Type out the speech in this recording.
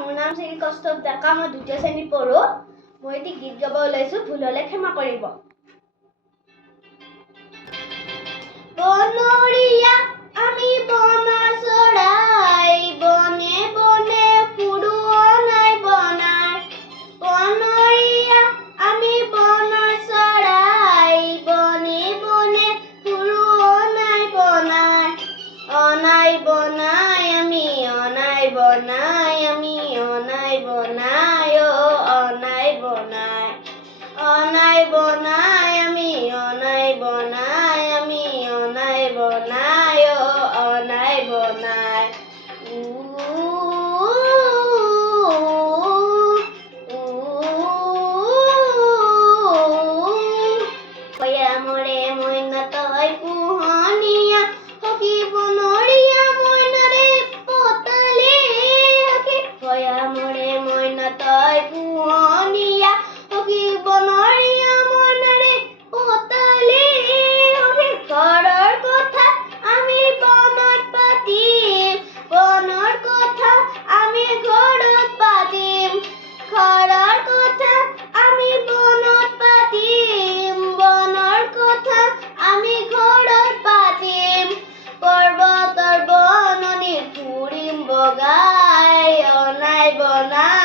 মোৰ নাম শ্ৰী কৌস্তভ ডেকা, মই ২য় শ্ৰেণীত পঢ়ো। মই এটি গীত গাব ওলাইছো, ভুল হলে ক্ষমা কৰিব। বনৰীয়া আমি বনৰ চৰাই, বনে বনে ফুৰো অনাই বনাই। বনৰীয়া আমি বনৰ চৰাই, বনে বনে ফুৰো অনাই বনাই। অনাই বনাই আমি, অনাই বনাই আমি, অনাই বনাই অনাই বনাই। অনাই বনাই আমি, অনাই বনাই আমি, অনাই বনাই অনাই বনাই। মৰে মইনা তই পোহনীয়া, সখী বনৰীয়া মইনাৰে পতালি সখী। মৰে মইনা তই পোহনীয়া, সখী বনৰীয়া মইনাৰে পতালি সখী। ঘৰৰ কথা আমি বনত পাতিম, বনৰ কথা আমি ঘৰত পাতিম। ঘৰৰ কথা আমি বনত পাতিম, বনৰ কথা আমি ঘৰত পাতিম। পৰ্বতৰ বননি ফুৰিম বগাই, অনাই বনাই